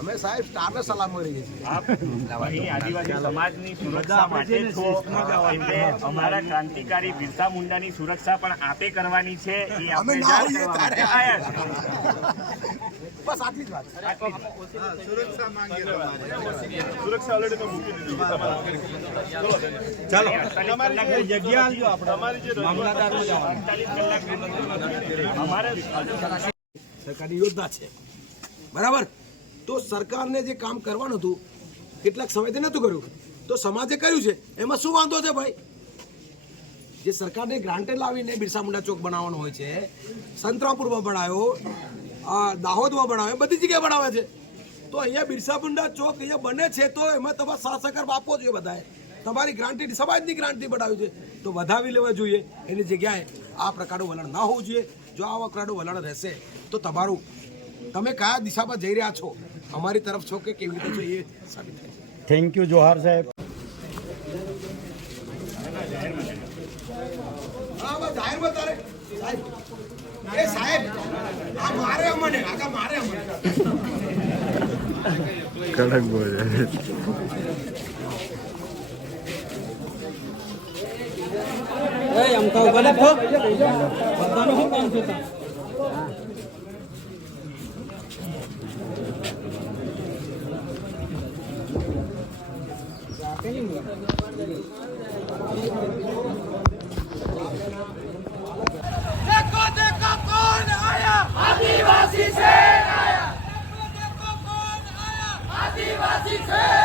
અમે સાહેબ સ્ટાફને સલાહ મળી આદિવાસી સમાજની સુરક્ષા માટે છો એટલે અમારા ક્રાંતિકારી બિરસા મુંડાની સુરક્ષા પણ આપે કરવાની છે એ આપણે બસ આટલી જ વાત સુરક્ષા માંગે સુરક્ષા ઓલરેડી તો મૂકી દીધી ચાલો તમારી જગ્યા આલજો આપણે તમારી જે મામલાદારનો જવાનું 48 કલાક અમારે સરકારી યોજના છે બરાબર. તો સરકારને જે કામ કરવાનું હતું કેટલાક સમયથી નહોતું કર્યું તો સમાજે કર્યું છે એમાં શું વાંધો છે ભાઈ? જે સરકારને ગ્રાન્ટે લાવીને બિરસા મુંડા ચોક બનાવવાનો હોય છે, સંતરામપુરમાં બનાવ્યો, દાહોદમાં બનાવ્યો, બધી જગ્યાએ બનાવે છે. તો અહીંયા બિરસા મુંડા ચોક અહીંયા બને છે તો એમાં તમારે સાથ સહકાર આપવો જોઈએ. બધાએ તમારી ગ્રાન્ટથી સમાજની ગ્રાન્ટથી બનાવ્યું છે તો વધાવી લેવા જોઈએ. એની જગ્યાએ આ પ્રકારનું વલણ ના હોવું જોઈએ. જો આ પ્રકારનું વલણ રહેશે તો તમારું તમે કયા દિશામાં જઈ રહ્યા છો, અમારી તરફ છો કે કેવી રીતે છો એ સાબિત થાય. થેન્ક યુ જોહાર સાહેબ. જાહેરમાં તારે સાહેબ એ સાહેબ આ મારે અમને આગા મારે અમને કડક બોલે. આમ તો બને તો બધાનું શું કામ છે? देखो देखो कौन आया, आदिवासी शेर आया। देखो देखो कौन आया, आदिवासी शेर।